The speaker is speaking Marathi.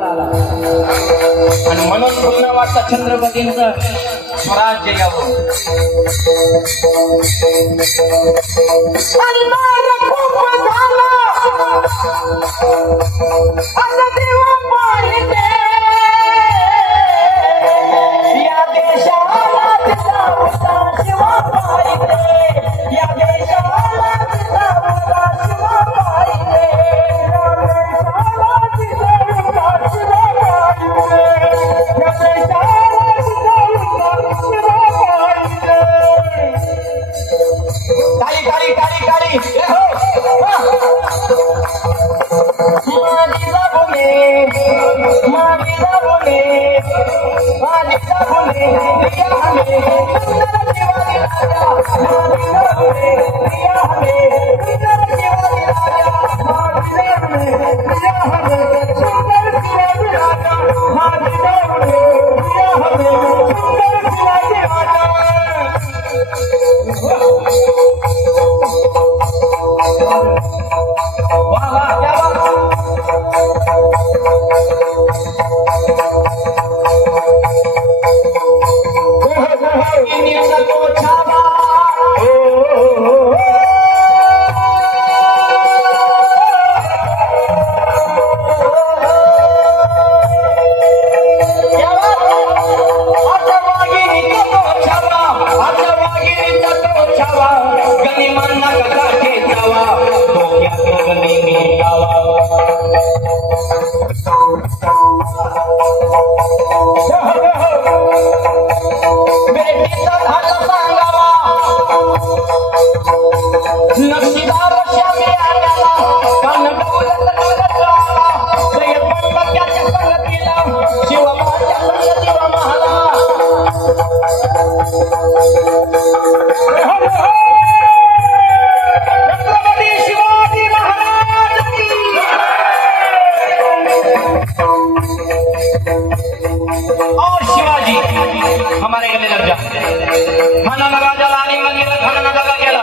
आणि म्हणून पुन्हा वाटतं छत्रपतींच स्वराज्य यावं. अन्नाला खूप झाला मामी ना बोले मालिक ना बोले दिया हमें बेटीचा झाला सांगा और शिवाजी हमारे गले लग जा। मना लगा जला मंदिर खाना लगा गेला